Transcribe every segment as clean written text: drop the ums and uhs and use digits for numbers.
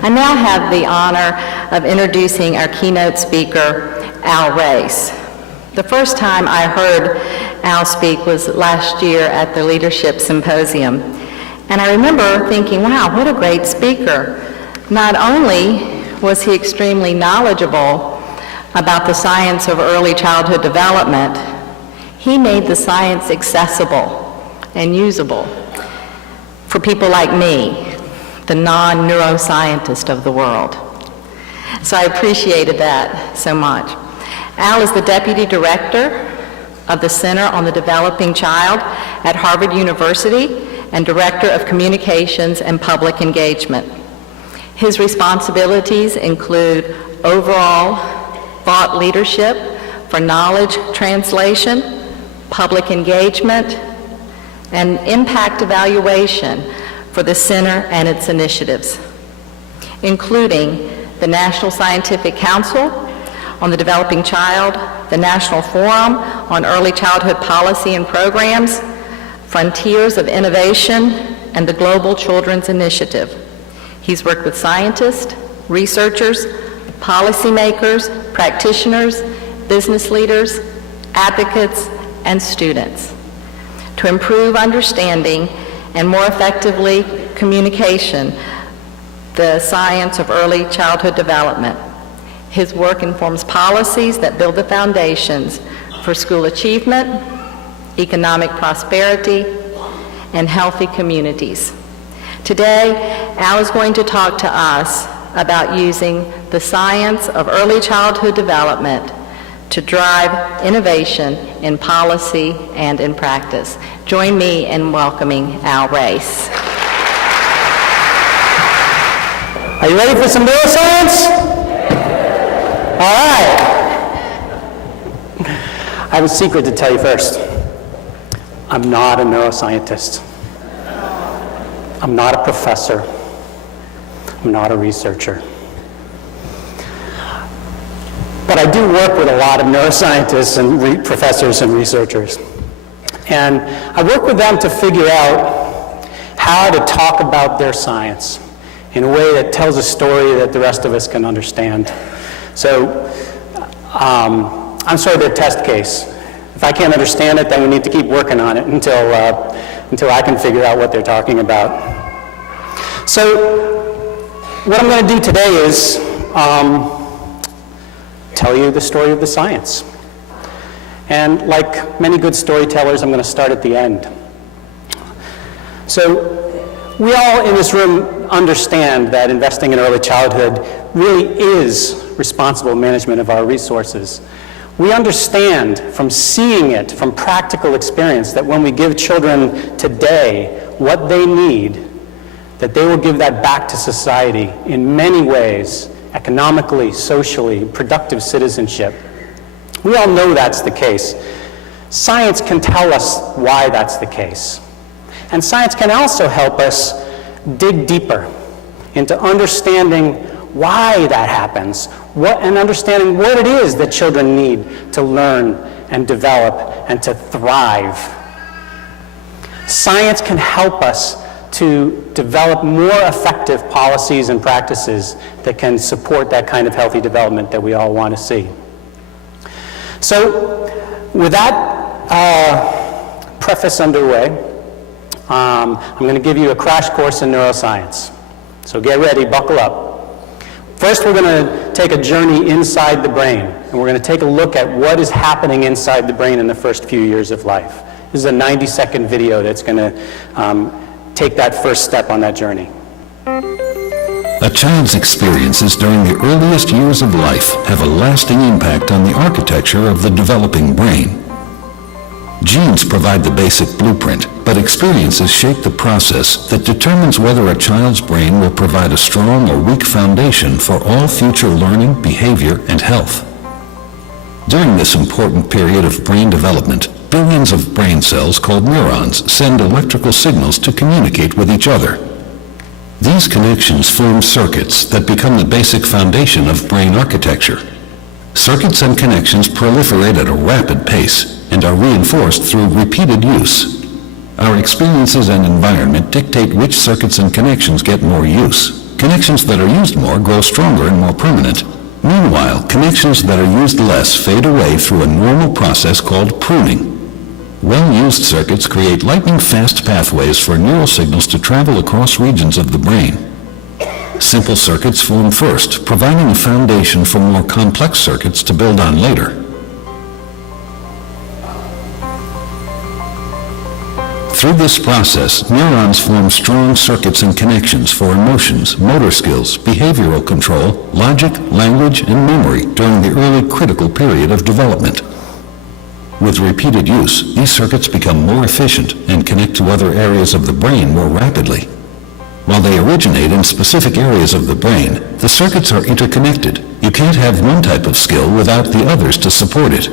I now have the honor of introducing our keynote speaker, Al Race. The first time I heard Al speak was last year at the Leadership Symposium. And I remember thinking, wow, what a great speaker. Not only was he extremely knowledgeable about the science of early childhood development, he made the science accessible and usable for people like me, the non-neuroscientist of the world. So I appreciated that so much. Al is the Deputy Director of the Center on the Developing Child at Harvard University and Director of Communications and Public Engagement. His responsibilities include overall thought leadership for knowledge translation, public engagement, and impact evaluation for the center and its initiatives, including the National Scientific Council on the Developing Child, the National Forum on Early Childhood Policy and Programs, Frontiers of Innovation, and the Global Children's Initiative. He's worked with scientists, researchers, policymakers, practitioners, business leaders, advocates, and students to improve understanding and more effectively communication the science of early childhood development. His work informs policies that build the foundations for school achievement, economic prosperity, and healthy communities. Today, Al is going to talk to us about using the science of early childhood development to drive innovation in policy and in practice. Join me in welcoming Al Race. Are you ready for some neuroscience? All right. I have a secret to tell you first. I'm not a neuroscientist. I'm not a professor. I'm not a researcher. But I do work with a lot of neuroscientists and professors and researchers. And I work with them to figure out how to talk about their science in a way that tells a story that the rest of us can understand. So I'm sort of their test case. If I can't understand it, then we need to keep working on it until I can figure out what they're talking about. So what I'm going to do today is tell you the story of the science. And like many good storytellers, I'm going to start at the end. So we all in this room understand that investing in early childhood really is responsible management of our resources. We understand from seeing it, from practical experience, that when we give children today what they need, that they will give that back to society in many ways, economically, socially, productive citizenship. We all know that's the case. Science can tell us why that's the case. And science can also help us dig deeper into understanding why that happens, and understanding what it is that children need to learn and develop and to thrive. Science can help us to develop more effective policies and practices that can support that kind of healthy development that we all want to see. So with that preface underway, I'm going to give you a crash course in neuroscience. So get ready, buckle up. First, we're going to take a journey inside the brain, and we're going to take a look at what is happening inside the brain in the first few years of life. This is a 90-second video that's going to take that first step on that journey. A child's experiences during the earliest years of life have a lasting impact on the architecture of the developing brain. Genes provide the basic blueprint, but experiences shape the process that determines whether a child's brain will provide a strong or weak foundation for all future learning, behavior, and health. During this important period of brain development, billions of brain cells called neurons send electrical signals to communicate with each other. These connections form circuits that become the basic foundation of brain architecture. Circuits and connections proliferate at a rapid pace and are reinforced through repeated use. Our experiences and environment dictate which circuits and connections get more use. connections that are used more grow stronger and more permanent. Meanwhile, connections that are used less fade away through a normal process called pruning. Well-used circuits create lightning-fast pathways for neural signals to travel across regions of the brain. Simple circuits form first, providing a foundation for more complex circuits to build on later. Through this process, neurons form strong circuits and connections for emotions, motor skills, behavioral control, logic, language, and memory during the early critical period of development. With repeated use, these circuits become more efficient and connect to other areas of the brain more rapidly. While they originate in specific areas of the brain, the circuits are interconnected. You can't have one type of skill without the others to support it.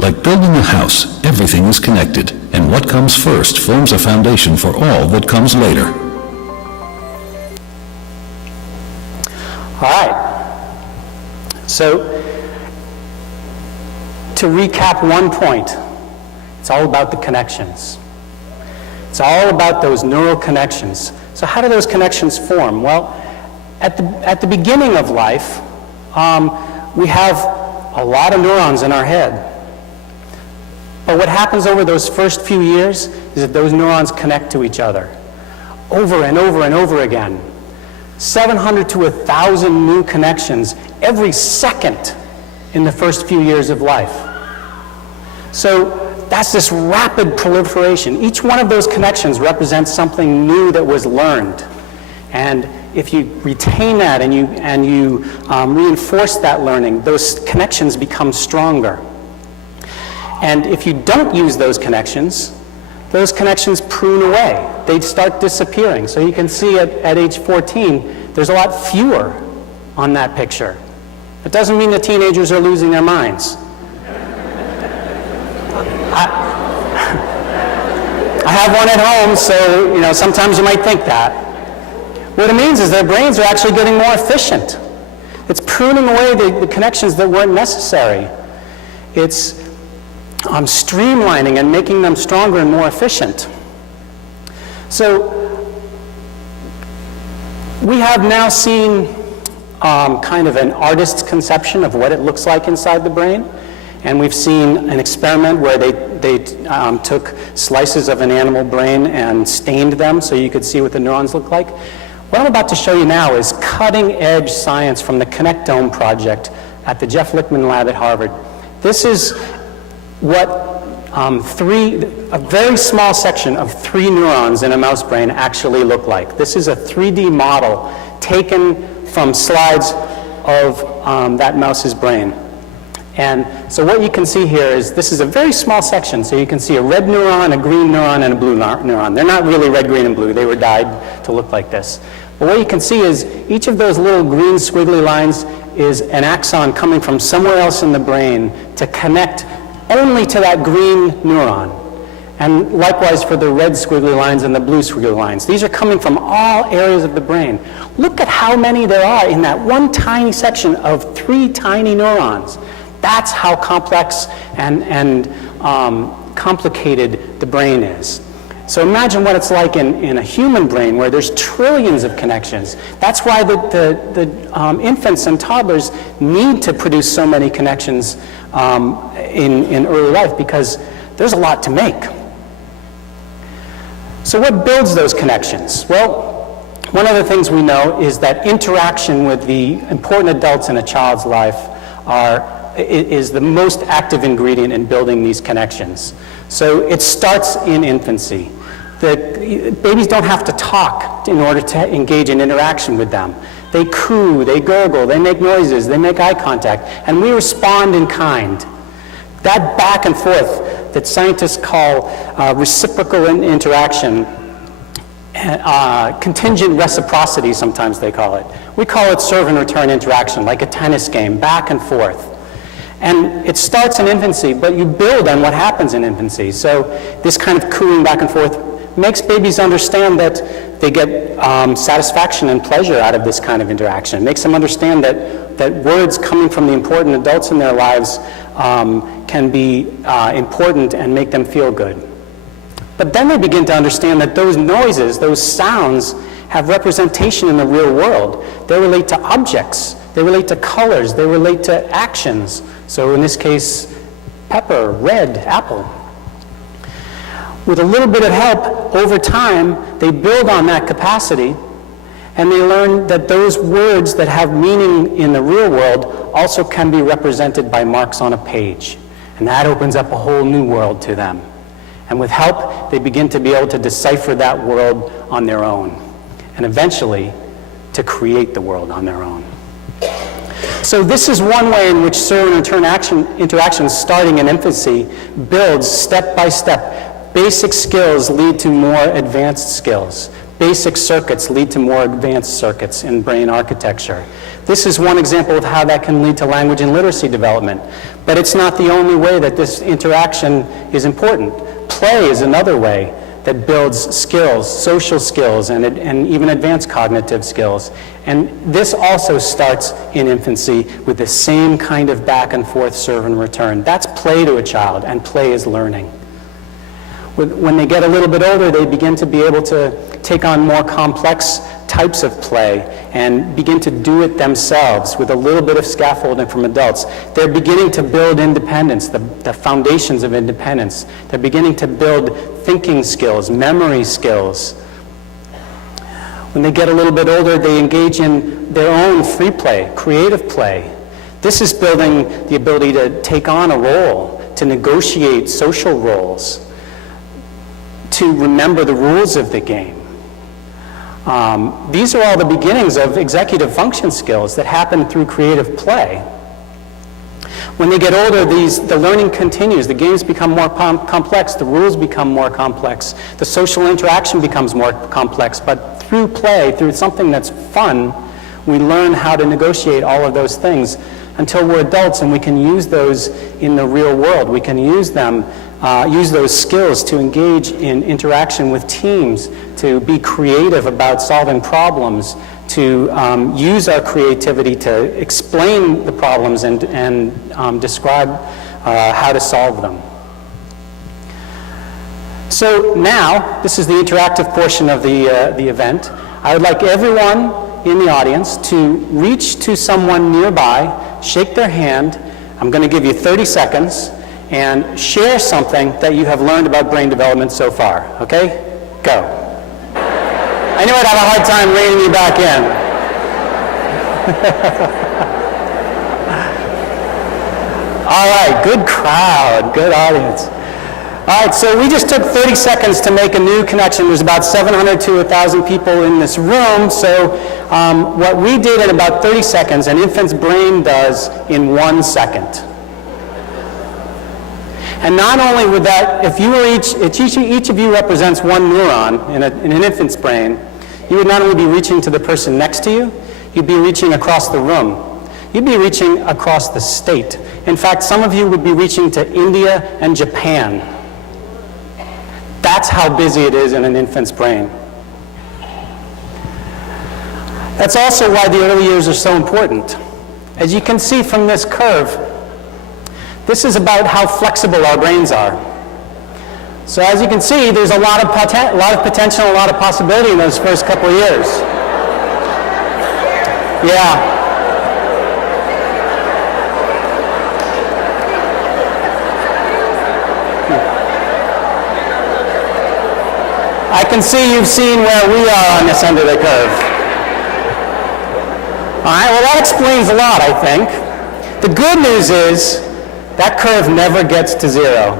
Like building a house, everything is connected, and what comes first forms a foundation for all that comes later. All right. So, to recap one point, it's all about the connections. It's all about those neural connections. So how do those connections form? Well, at the beginning of life, we have a lot of neurons in our head. But what happens over those first few years is that those neurons connect to each other over and over and over again. 700 to 1,000 new connections every second in the first few years of life. So that's this rapid proliferation. Each one of those connections represents something new that was learned. And if you retain that and you reinforce that learning, those connections become stronger. And if you don't use those connections prune away. They start disappearing. So you can see at age 14, there's a lot fewer on that picture. It doesn't mean that teenagers are losing their minds. I have one at home, so sometimes you might think that. What it means is their brains are actually getting more efficient. It's pruning away the connections that weren't necessary. It's streamlining and making them stronger and more efficient. So we have now seen kind of an artist's conception of what it looks like inside the brain. And we've seen an experiment where they took slices of an animal brain and stained them so you could see what the neurons look like. What I'm about to show you now is cutting-edge science from the Connectome project at the Jeff Lichtman lab at Harvard. This is what a very small section of 3 neurons in a mouse brain actually look like. This is a 3D model taken from slides of that mouse's brain. And so what you can see here is this is a very small section. So you can see a red neuron, a green neuron, and a blue neuron. They're not really red, green, and blue. They were dyed to look like this. But what you can see is each of those little green squiggly lines is an axon coming from somewhere else in the brain to connect only to that green neuron. And likewise for the red squiggly lines and the blue squiggly lines. These are coming from all areas of the brain. Look at how many there are in that one tiny section of 3 tiny neurons. That's how complex and complicated the brain is. So imagine what it's like in a human brain where there's trillions of connections. That's why the infants and toddlers need to produce so many connections in early life because there's a lot to make. So what builds those connections? Well, one of the things we know is that interaction with the important adults in a child's life is the most active ingredient in building these connections. So it starts in infancy. The babies don't have to talk in order to engage in interaction with them. They coo, they gurgle, they make noises, they make eye contact, and we respond in kind. That back and forth that scientists call reciprocal interaction, contingent reciprocity sometimes they call it. We call it serve and return interaction, like a tennis game, back and forth. And it starts in infancy, but you build on what happens in infancy. So this kind of cooing back and forth makes babies understand that they get satisfaction and pleasure out of this kind of interaction. It makes them understand that words coming from the important adults in their lives can be important and make them feel good. But then they begin to understand that those noises, those sounds, have representation in the real world. They relate to objects, they relate to colors, they relate to actions. So in this case, pepper, red, apple. With a little bit of help, over time, they build on that capacity, and they learn that those words that have meaning in the real world also can be represented by marks on a page. And that opens up a whole new world to them. And with help, they begin to be able to decipher that world on their own, and eventually to create the world on their own. So this is one way in which server interaction starting in infancy builds step by step. Basic skills lead to more advanced skills. Basic circuits lead to more advanced circuits in brain architecture. This is one example of how that can lead to language and literacy development. But it's not the only way that this interaction is important. Play is another way that builds skills, social skills, and even advanced cognitive skills. And this also starts in infancy with the same kind of back and forth serve and return. That's play to a child, and play is learning. When they get a little bit older, they begin to be able to take on more complex types of play and begin to do it themselves with a little bit of scaffolding from adults. They're beginning to build independence, the foundations of independence. They're beginning to build thinking skills, memory skills. When they get a little bit older, they engage in their own free play, creative play. This is building the ability to take on a role, to negotiate social roles, to remember the rules of the game. These are all the beginnings of executive function skills that happen through creative play. When they get older, the learning continues. The games become more complex, the rules become more complex, the social interaction becomes more complex, but through play, through something that's fun, we learn how to negotiate all of those things until we're adults and we can use those in the real world. We can use them, use those skills to engage in interaction with teams, to be creative about solving problems, to use our creativity to explain the problems and describe how to solve them. So now, this is the interactive portion of the event. I would like everyone in the audience to reach to someone nearby, shake their hand. I'm going to give you 30 seconds and share something that you have learned about brain development so far. Okay? Go. I knew I'd have a hard time reining you back in. All right, good crowd, good audience. All right, so we just took 30 seconds to make a new connection. There's about 700 to 1,000 people in this room, so what we did in about 30 seconds, an infant's brain does in 1 second. And not only would that, if you were each of you represents one neuron in an infant's brain, you would not only be reaching to the person next to you, you'd be reaching across the room. You'd be reaching across the state. In fact, some of you would be reaching to India and Japan. That's how busy it is in an infant's brain. That's also why the early years are so important. As you can see from this curve, this is about how flexible our brains are. So as you can see, there's a lot of potential, a lot of possibility in those first couple of years. Yeah. I can see you've seen where we are on this end of the curve. All right, well that explains a lot, I think. The good news is that curve never gets to zero.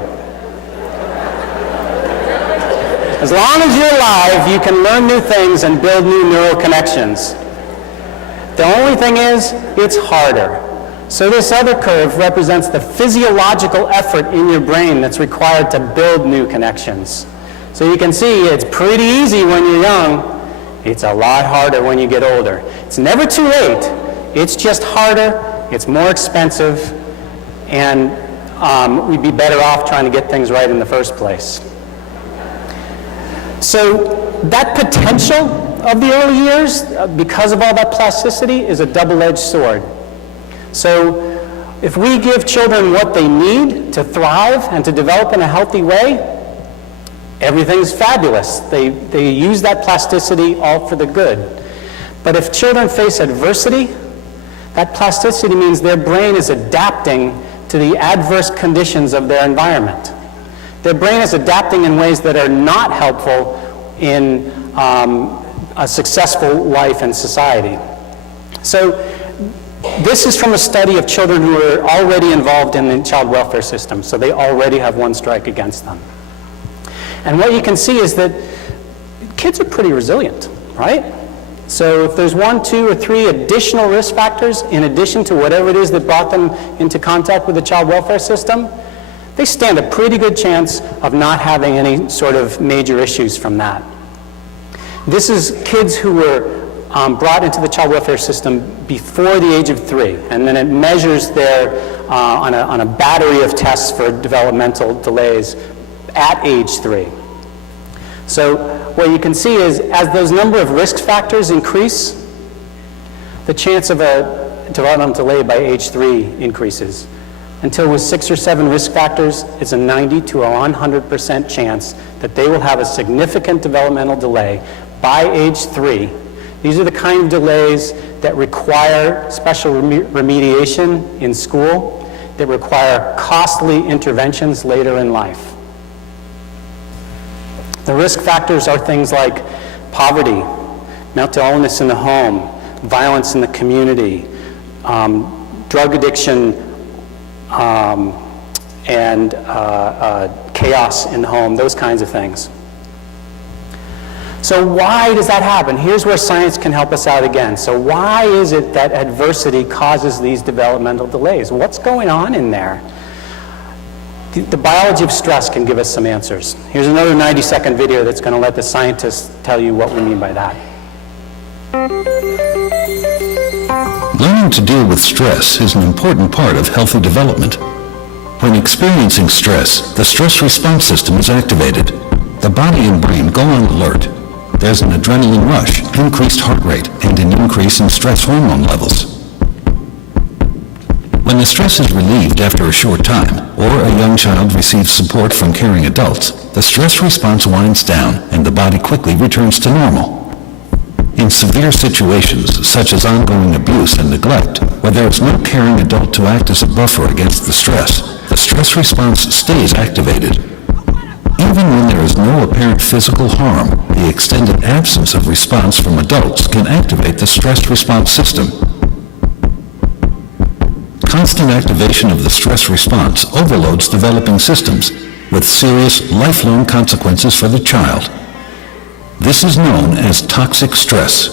As long as you're alive, you can learn new things and build new neural connections. The only thing is, it's harder. So this other curve represents the physiological effort in your brain that's required to build new connections. So you can see it's pretty easy when you're young. It's a lot harder when you get older. It's never too late. It's just harder, it's more expensive, and we'd be better off trying to get things right in the first place. So that potential of the early years, because of all that plasticity, is a double-edged sword. So if we give children what they need to thrive and to develop in a healthy way, everything's fabulous. They use that plasticity all for the good. But if children face adversity, that plasticity means their brain is adapting to the adverse conditions of their environment. Their brain is adapting in ways that are not helpful in a successful life in society. So this is from a study of children who are already involved in the child welfare system, so they already have one strike against them. And what you can see is that kids are pretty resilient, right? So if there's 1, 2, or 3 additional risk factors in addition to whatever it is that brought them into contact with the child welfare system, they stand a pretty good chance of not having any sort of major issues from that. This is kids who were brought into the child welfare system before the age of 3, and then it measures their, on a battery of tests for developmental delays at age 3. So what you can see is as those number of risk factors increase, the chance of a developmental delay by age 3 increases. Until with 6 or 7 risk factors, it's a 90 to 100% chance that they will have a significant developmental delay by age 3. These are the kind of delays that require special remediation in school, that require costly interventions later in life. The risk factors are things like poverty, mental illness in the home, violence in the community, drug addiction, and chaos in the home, those kinds of things. So why does that happen? Here's where science can help us out again. So why is it that adversity causes these developmental delays? What's going on in there? The biology of stress can give us some answers. Here's another 90-second video that's going to let the scientists tell you what we mean by that. Learning to deal with stress is an important part of healthy development. When experiencing stress, the stress response system is activated. The body and brain go on alert. There's an adrenaline rush, increased heart rate, and an increase in stress hormone levels. When the stress is relieved after a short time, or a young child receives support from caring adults, the stress response winds down and the body quickly returns to normal. In severe situations, such as ongoing abuse and neglect, where there is no caring adult to act as a buffer against the stress response stays activated. Even when there is no apparent physical harm, the extended absence of response from adults can activate the stress response system. Constant activation of the stress response overloads developing systems, with serious, lifelong consequences for the child. This is known as toxic stress.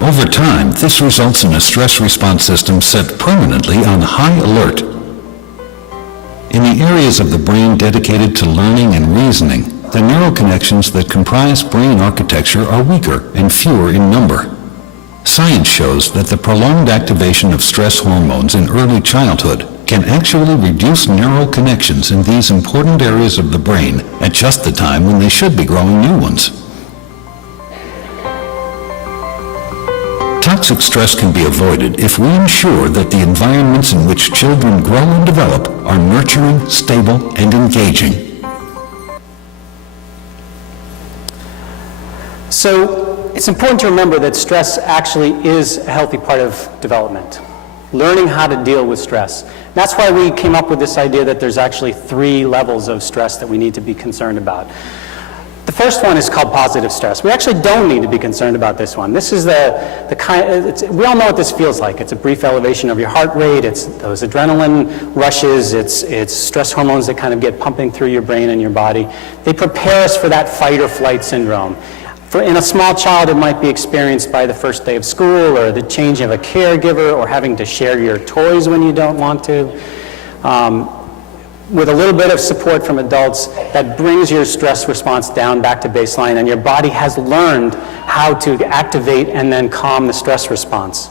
Over time, this results in a stress response system set permanently on high alert. In the areas of the brain dedicated to learning and reasoning, the neural connections that comprise brain architecture are weaker and fewer in number. Science shows that the prolonged activation of stress hormones in early childhood can actually reduce neural connections in these important areas of the brain at just the time when they should be growing new ones. Toxic stress can be avoided if we ensure that the environments in which children grow and develop are nurturing, stable, and engaging. So it's important to remember that stress actually is a healthy part of development. Learning how to deal with stress. That's why we came up with this idea that there's actually 3 levels of stress that we need to be concerned about. The first one is called positive stress. We actually don't need to be concerned about this one. This is the kind, we all know what this feels like. It's a brief elevation of your heart rate, it's those adrenaline rushes, it's stress hormones that kind of get pumping through your brain and your body. They prepare us for that fight or flight syndrome. In a small child, it might be experienced by the first day of school, or the change of a caregiver, or having to share your toys when you don't want to. With a little bit of support from adults, that brings your stress response down back to baseline, and your body has learned how to activate and then calm the stress response.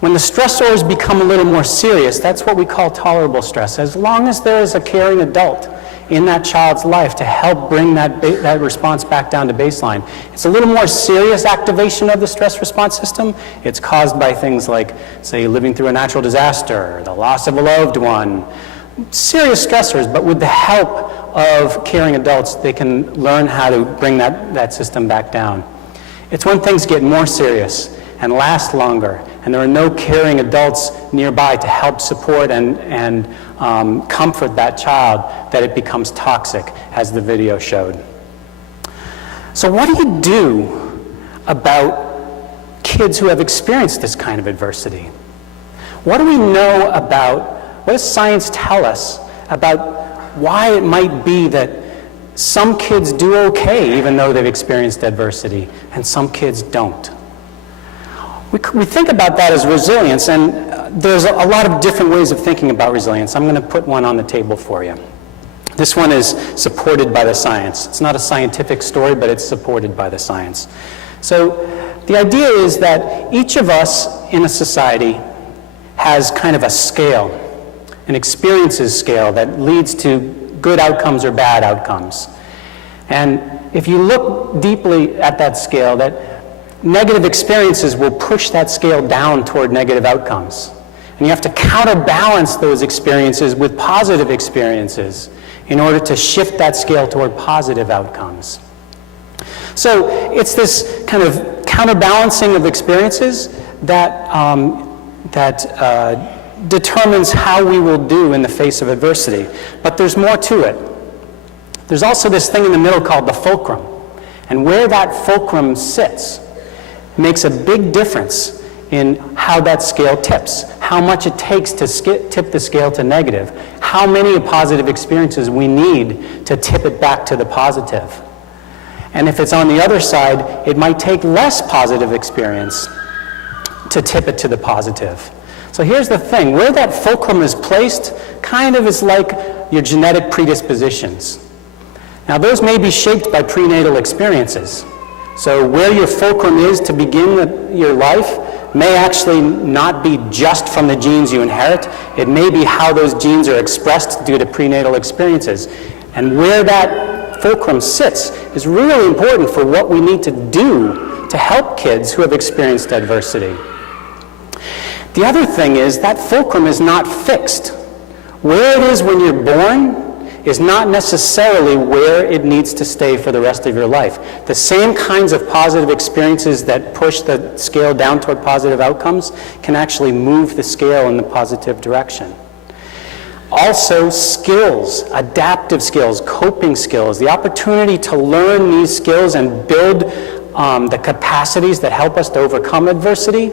When the stressors become a little more serious, that's what we call tolerable stress. As long as there is a caring adult in that child's life to help bring that response back down to baseline. It's a little more serious activation of the stress response system. It's caused by things like, say, living through a natural disaster, the loss of a loved one, serious stressors, but with the help of caring adults, they can learn how to bring that system back down. It's when things get more serious and last longer, and there are no caring adults nearby to help support and comfort that child, that it becomes toxic, as the video showed. So what do you do about kids who have experienced this kind of adversity? What do we know about, what does science tell us about why it might be that some kids do okay even though they've experienced adversity and some kids don't? We think about that as resilience, and there's a lot of different ways of thinking about resilience. I'm going to put one on the table for you. This one is supported by the science. It's not a scientific story, but it's supported by the science. So the idea is that each of us in a society has kind of a scale, an experiences scale that leads to good outcomes or bad outcomes. And if you look deeply at that scale, that negative experiences will push that scale down toward negative outcomes. And you have to counterbalance those experiences with positive experiences in order to shift that scale toward positive outcomes. So it's this kind of counterbalancing of experiences that determines how we will do in the face of adversity. But there's more to it. There's also this thing in the middle called the fulcrum. And where that fulcrum sits makes a big difference in how that scale tips, how much it takes to tip the scale to negative, how many positive experiences we need to tip it back to the positive. And if it's on the other side, it might take less positive experience to tip it to the positive. So here's the thing, where that fulcrum is placed kind of is like your genetic predispositions. Now those may be shaped by prenatal experiences. So where your fulcrum is to begin your life may actually not be just from the genes you inherit. It may be how those genes are expressed due to prenatal experiences. And where that fulcrum sits is really important for what we need to do to help kids who have experienced adversity. The other thing is that fulcrum is not fixed. Where it is when you're born is not necessarily where it needs to stay for the rest of your life. The same kinds of positive experiences that push the scale down toward positive outcomes can actually move the scale in the positive direction. Also, skills, adaptive skills, coping skills, the opportunity to learn these skills and build the capacities that help us to overcome adversity,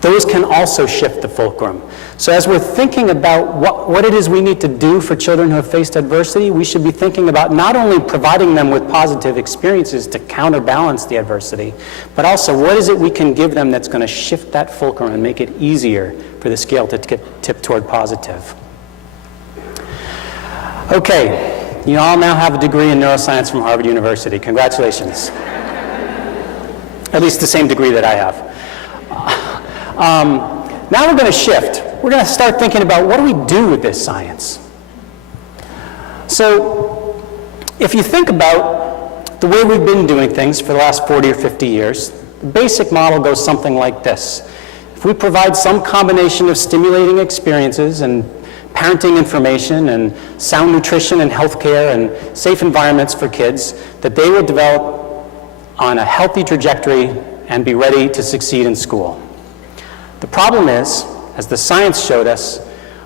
those can also shift the fulcrum. So as we're thinking about what it is we need to do for children who have faced adversity, we should be thinking about not only providing them with positive experiences to counterbalance the adversity, but also what is it we can give them that's going to shift that fulcrum and make it easier for the scale to tip toward positive. Okay, you all now have a degree in neuroscience from Harvard University. Congratulations. At least the same degree that I have. Now we're going to shift. We're going to start thinking about what do we do with this science. So if you think about the way we've been doing things for the last 40 or 50 years, the basic model goes something like this. If we provide some combination of stimulating experiences and parenting information and sound nutrition and healthcare and safe environments for kids, that they will develop on a healthy trajectory and be ready to succeed in school. The problem is, as the science showed us,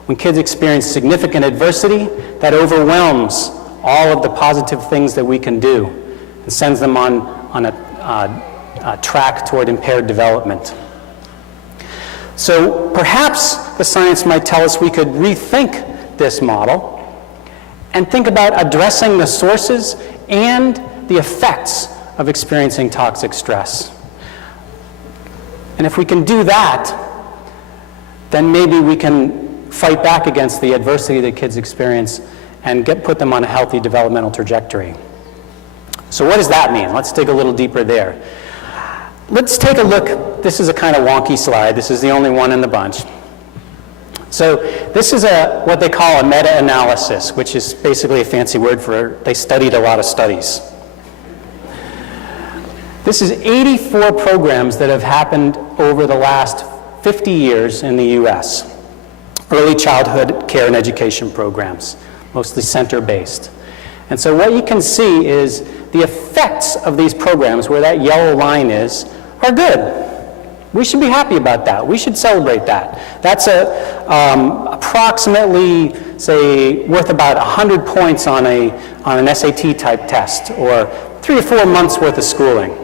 when kids experience significant adversity, that overwhelms all of the positive things that we can do and sends them on a track toward impaired development. So perhaps the science might tell us we could rethink this model and think about addressing the sources and the effects of experiencing toxic stress. And if we can do that, then maybe we can fight back against the adversity that kids experience and put them on a healthy developmental trajectory. So what does that mean? Let's dig a little deeper there. Let's take a look. This is a kind of wonky slide. This is the only one in the bunch. So this is what they call a meta-analysis, which is basically a fancy word for they studied a lot of studies. This is 84 programs that have happened over the last 50 years in the US, early childhood care and education programs. mostly center-based. And so what you can see is the effects of these programs, where that yellow line is, are good. We should be happy about that. We should celebrate that. That's approximately, say, worth about 100 points on an SAT type test, or 3 or 4 months worth of schooling.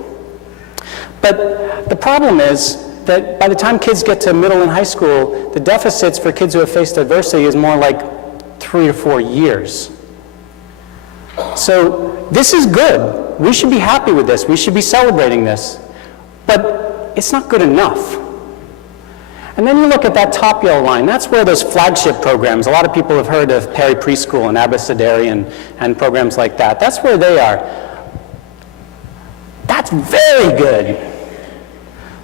But the problem is that by the time kids get to middle and high school, the deficits for kids who have faced adversity is more like 3 or 4 years. So this is good. We should be happy with this. We should be celebrating this. But it's not good enough. And then you look at that top yellow line. That's where those flagship programs, a lot of people have heard of Perry Preschool and Abecedary and programs like that. That's where they are. That's very good.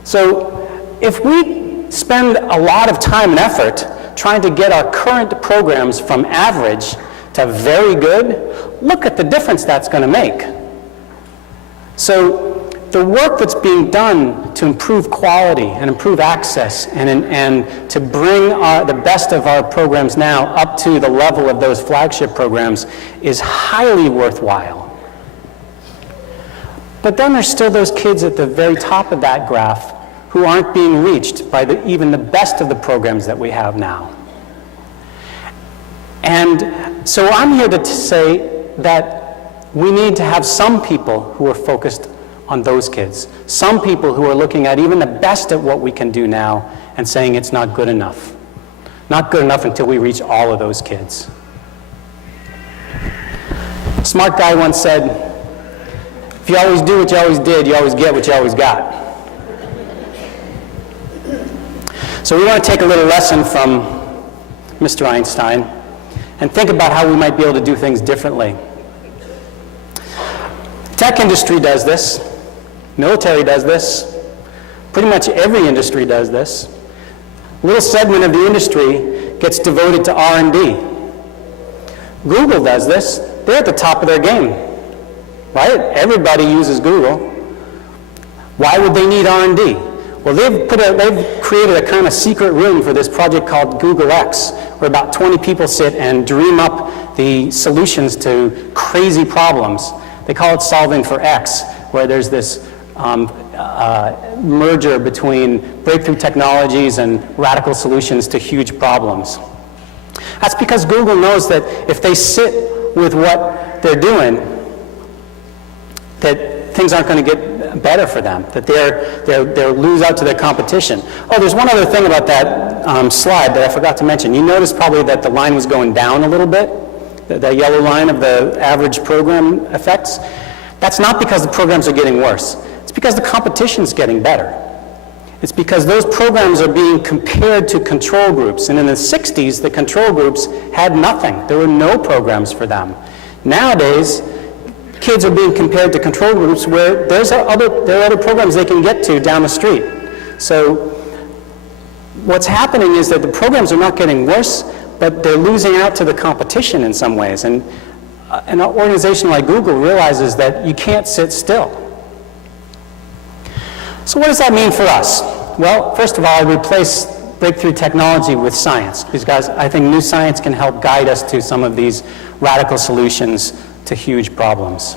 So if we spend a lot of time and effort trying to get our current programs from average to very good, look at the difference that's going to make. So the work that's being done to improve quality and improve access and to bring the best of our programs now up to the level of those flagship programs is highly worthwhile. But then there's still those kids at the very top of that graph who aren't being reached by even the best of the programs that we have now. And so I'm here to say that we need to have some people who are focused on those kids, some people who are looking at even the best at what we can do now and saying it's not good enough. Not good enough until we reach all of those kids. A smart guy once said, if you always do what you always did, you always get what you always got. So we want to take a little lesson from Mr. Einstein and think about how we might be able to do things differently. Tech industry does this. Military does this. Pretty much every industry does this. A little segment of the industry gets devoted to R&D. Google does this. They're at the top of their game, right? Everybody uses Google. Why would they need R&D? Well, they've created a kind of secret room for this project called Google X, where about 20 people sit and dream up the solutions to crazy problems. They call it Solving for X, where there's this merger between breakthrough technologies and radical solutions to huge problems. That's because Google knows that if they sit with what they're doing, that things aren't going to get better for them, that they'll lose out to their competition. Oh, there's one other thing about that slide that I forgot to mention. You noticed probably that the line was going down a little bit, the yellow line of the average program effects. That's not because the programs are getting worse. It's because the competition's getting better. It's because those programs are being compared to control groups. And in the 60s, the control groups had nothing. There were no programs for them. Nowadays, kids are being compared to control groups where there are other programs they can get to down the street. So what's happening is that the programs are not getting worse, but they're losing out to the competition in some ways. And an organization like Google realizes that you can't sit still. So what does that mean for us? Well, first of all, I replace breakthrough technology with science, because I think new science can help guide us to some of these radical solutions to huge problems.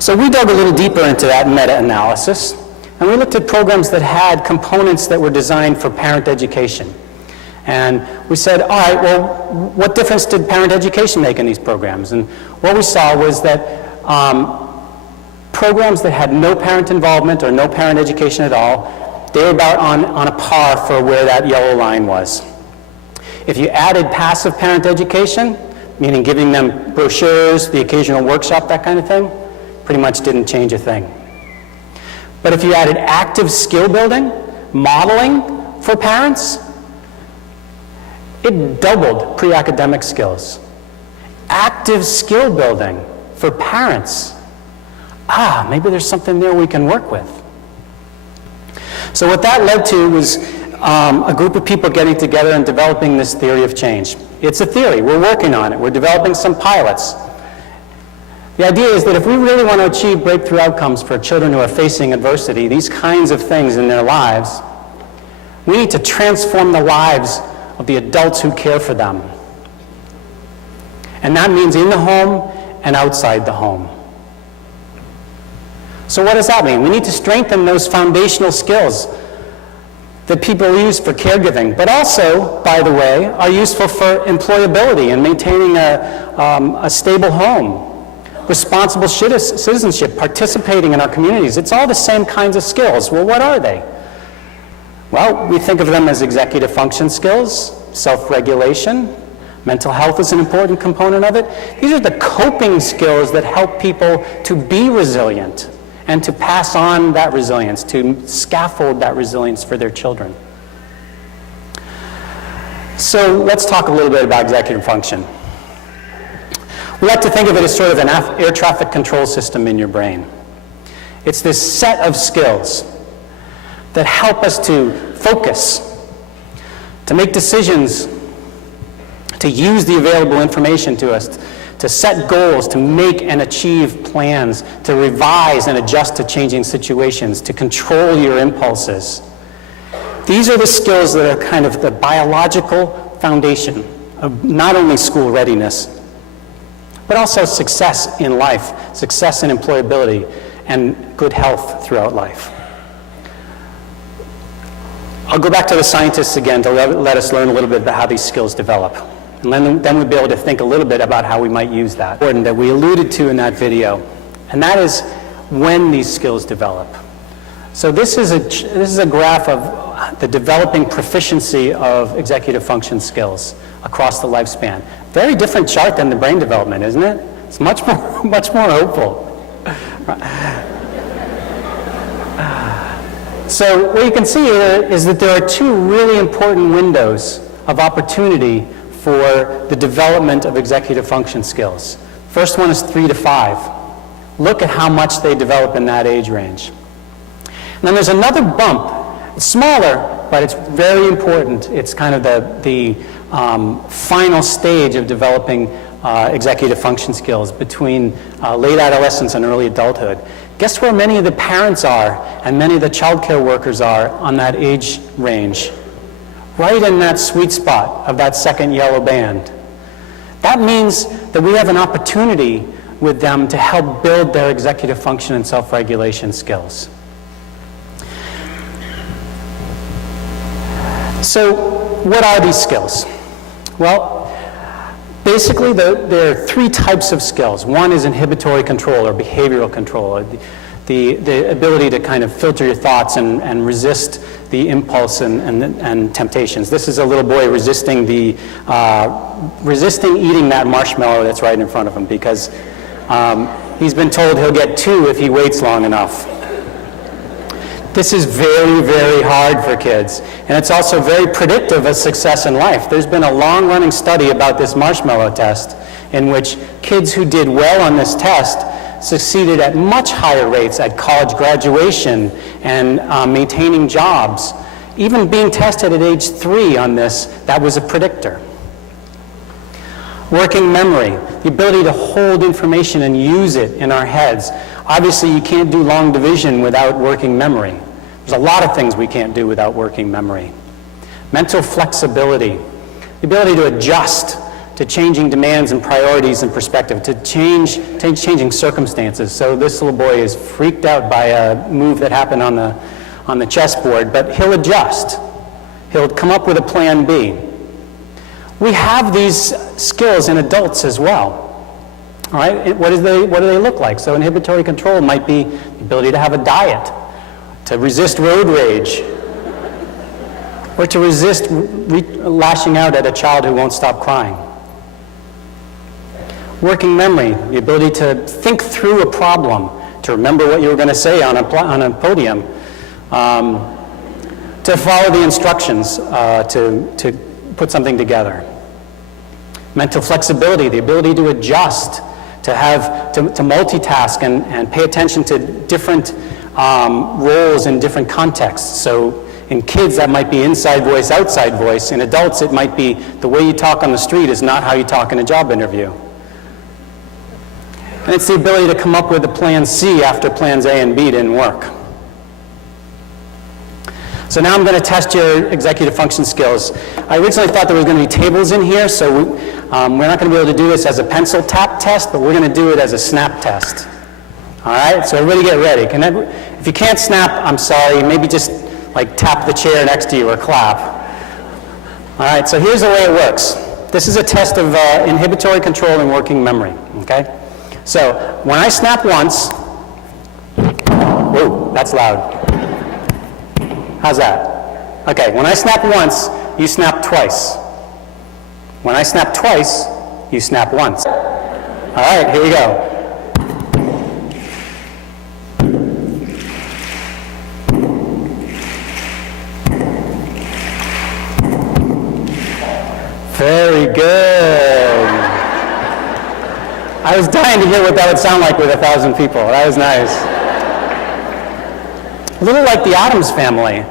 So we dug a little deeper into that meta-analysis, and we looked at programs that had components that were designed for parent education. And we said, all right, well, what difference did parent education make in these programs? And what we saw was that programs that had no parent involvement or no parent education at all, they were about on a par for where that yellow line was. If you added passive parent education, meaning giving them brochures, the occasional workshop, that kind of thing, pretty much didn't change a thing. But if you added active skill building, modeling for parents, it doubled pre-academic skills. Active skill building for parents. Maybe there's something there we can work with. So what that led to was a group of people getting together and developing this theory of change. It's a theory. We're working on it. We're developing some pilots. The idea is that if we really want to achieve breakthrough outcomes for children who are facing adversity, these kinds of things in their lives, we need to transform the lives of the adults who care for them. And that means in the home and outside the home. So what does that mean? We need to strengthen those foundational skills that people use for caregiving, but also, by the way, are useful for employability and maintaining a stable home. Responsible citizenship, participating in our communities. It's all the same kinds of skills. Well, what are they? Well, we think of them as executive function skills, self-regulation. Mental health is an important component of it. These are the coping skills that help people to be resilient and to pass on that resilience, to scaffold that resilience for their children. So let's talk a little bit about executive function. We like to think of it as sort of an air traffic control system in your brain. It's this set of skills that help us to focus, to make decisions, to use the available information to us, to set goals, to make and achieve plans, to revise and adjust to changing situations, to control your impulses. These are the skills that are kind of the biological foundation of not only school readiness, but also success in life, success in employability, and good health throughout life. I'll go back to the scientists again to let us learn a little bit about how these skills develop. And then we'll be able to think a little bit about how we might use that. That we alluded to in that video, and that is when these skills develop. So this is a graph of the developing proficiency of executive function skills across the lifespan. Very different chart than the brain development, isn't it? It's much more hopeful. So what you can see here is that there are two really important windows of opportunity for the development of executive function skills. First one is 3 to 5. Look at how much they develop in that age range. And then there's another bump. It's smaller, but it's very important. It's kind of the final stage of developing executive function skills between late adolescence and early adulthood. Guess where many of the parents are and many of the child care workers are on that age range? Right in that sweet spot of that second yellow band. That means that we have an opportunity with them to help build their executive function and self-regulation skills. So what are these skills? Well, basically there are three types of skills. One is inhibitory control or behavioral control, or the ability to kind of filter your thoughts and resist the impulse and temptations. This is a little boy resisting eating that marshmallow that's right in front of him because he's been told he'll get 2 if he waits long enough. This is very, very hard for kids, and it's also very predictive of success in life. There's been a long-running study about this marshmallow test in which kids who did well on this test succeeded at much higher rates at college graduation and maintaining jobs. Even being tested at age 3 on this, that was a predictor. Working memory, the ability to hold information and use it in our heads. Obviously, you can't do long division without working memory. There's a lot of things we can't do without working memory. Mental flexibility, the ability to adjust to changing demands and priorities and perspective, to changing circumstances. So this little boy is freaked out by a move that happened on the chessboard, but he'll adjust. He'll come up with a plan B. We have these skills in adults as well. All right, what do they look like? So inhibitory control might be the ability to have a diet, to resist road rage, or to resist lashing out at a child who won't stop crying. Working memory, the ability to think through a problem, to remember what you were going to say on a podium, to follow the instructions, to put something together. Mental flexibility, the ability to adjust, to multitask and pay attention to different roles in different contexts. So in kids, that might be inside voice, outside voice. In adults, it might be the way you talk on the street is not how you talk in a job interview. And it's the ability to come up with a plan C after plans A and B didn't work. So now I'm going to test your executive function skills. I originally thought there was going to be tables in here, so we're not going to be able to do this as a pencil tap test, but we're going to do it as a snap test. All right, so everybody get ready. If you can't snap, I'm sorry, maybe just like tap the chair next to you or clap. All right, so here's the way it works. This is a test of inhibitory control and working memory, okay? So when I snap once, whoa, that's loud. How's that? Okay, when I snap once, you snap twice. When I snap twice, you snap once. All right, here we go. Very good. I was dying to hear what that would sound like with 1,000 people. That was nice. A little like the Addams Family.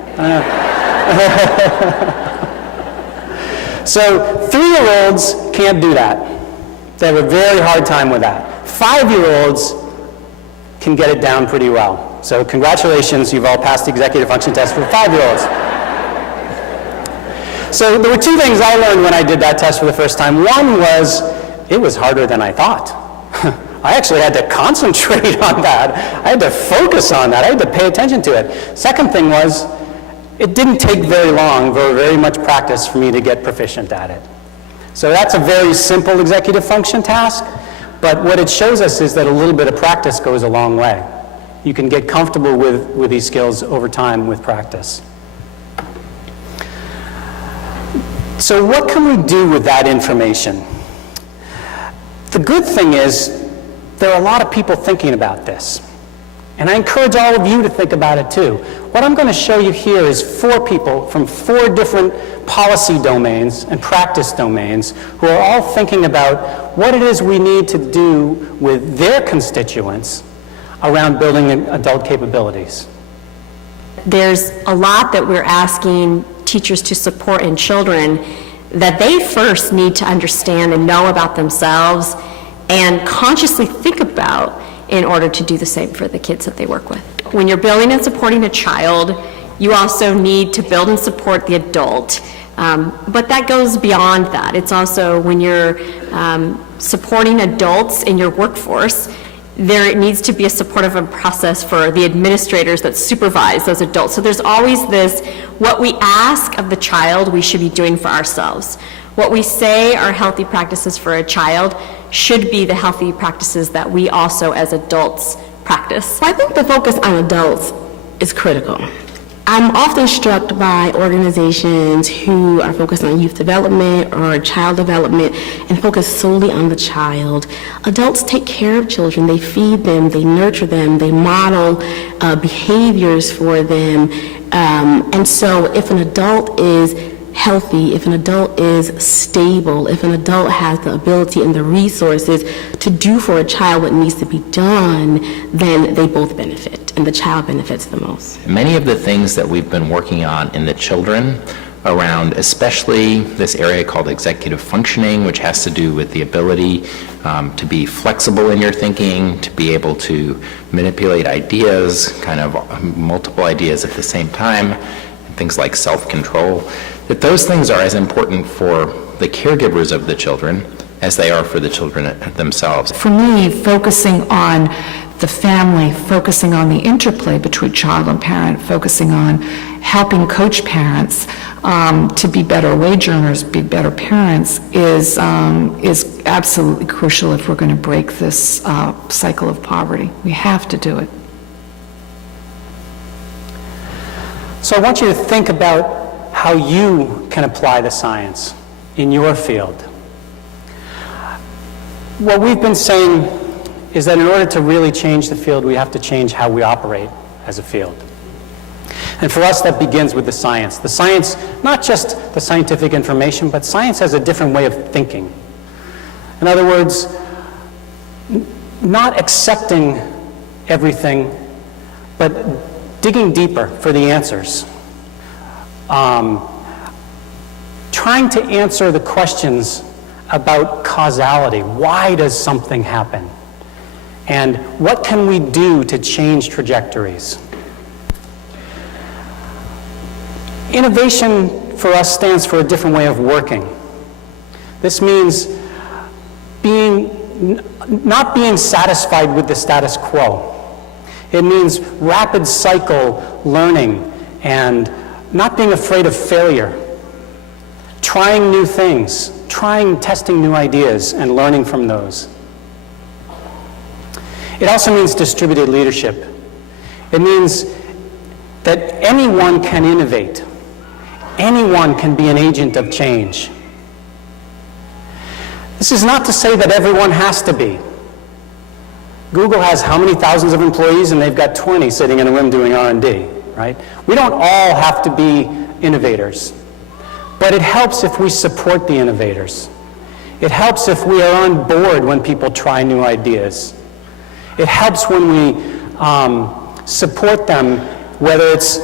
So 3-year-olds can't do that. They have a very hard time with that. 5-year-olds can get it down pretty well. So congratulations, you've all passed the executive function test for 5-year-olds. So there were 2 things I learned when I did that test for the first time. One was, it was harder than I thought. I actually had to concentrate on that. I had to focus on that. I had to pay attention to it. Second thing was, it didn't take very long, very much practice for me to get proficient at it. So that's a very simple executive function task, but what it shows us is that a little bit of practice goes a long way. You can get comfortable with these skills over time with practice. So what can we do with that information? The good thing is, there are a lot of people thinking about this. And I encourage all of you to think about it too. What I'm going to show you here is 4 people from 4 different policy domains and practice domains who are all thinking about what it is we need to do with their constituents around building adult capabilities. There's a lot that we're asking teachers to support in children that they first need to understand and know about themselves and consciously think about in order to do the same for the kids that they work with. When you're building and supporting a child, you also need to build and support the adult. But that goes beyond that. It's also when you're supporting adults in your workforce, there needs to be a supportive process for the administrators that supervise those adults. So there's always this, what we ask of the child, we should be doing for ourselves. What we say are healthy practices for a child should be the healthy practices that we also as adults practice. I think the focus on adults is critical. I'm often struck by organizations who are focused on youth development or child development and focus solely on the child. Adults take care of children. They feed them, they nurture them, they model behaviors for them. And so if an adult is healthy, if an adult is stable, if an adult has the ability and the resources to do for a child what needs to be done, then they both benefit, and the child benefits the most. Many of the things that we've been working on in the children around, especially this area called executive functioning, which has to do with the ability to be flexible in your thinking, to be able to manipulate ideas, kind of multiple ideas at the same time, things like self-control, that those things are as important for the caregivers of the children as they are for the children themselves. For me, focusing on the family, focusing on the interplay between child and parent, focusing on helping coach parents to be better wage earners, be better parents, is absolutely crucial if we're going to break this cycle of poverty. We have to do it. So I want you to think about how you can apply the science in your field. What we've been saying is that in order to really change the field, we have to change how we operate as a field. And for us, that begins with the science. The science, not just the scientific information, but science has a different way of thinking. In other words, not accepting everything, but digging deeper for the answers. Trying to answer the questions about causality. Why does something happen? And what can we do to change trajectories? Innovation for us stands for a different way of working. This means not being satisfied with the status quo. It means rapid cycle learning and not being afraid of failure, trying new things, testing new ideas and learning from those. It also means distributed leadership. It means that anyone can innovate. Anyone can be an agent of change. This is not to say that everyone has to be. Google has how many thousands of employees, and they've got 20 sitting in a room doing R&D, right? We don't all have to be innovators, but it helps if we support the innovators. It helps if we are on board when people try new ideas. It helps when we support them, whether it's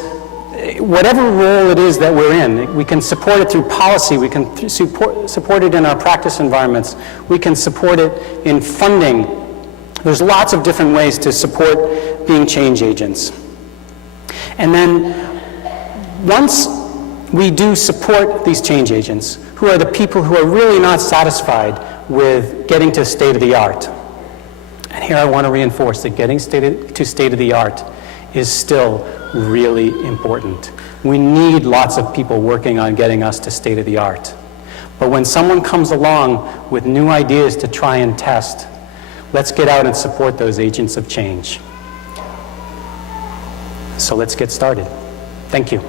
whatever role it is that we're in. We can support it through policy, we can support it in our practice environments, we can support it in funding. There's lots of different ways to support being change agents. And then once we do support these change agents, who are the people who are really not satisfied with getting to state of the art. And here I want to reinforce that getting to state of the art is still really important. We need lots of people working on getting us to state of the art. But when someone comes along with new ideas to try and test, let's get out and support those agents of change. So let's get started. Thank you.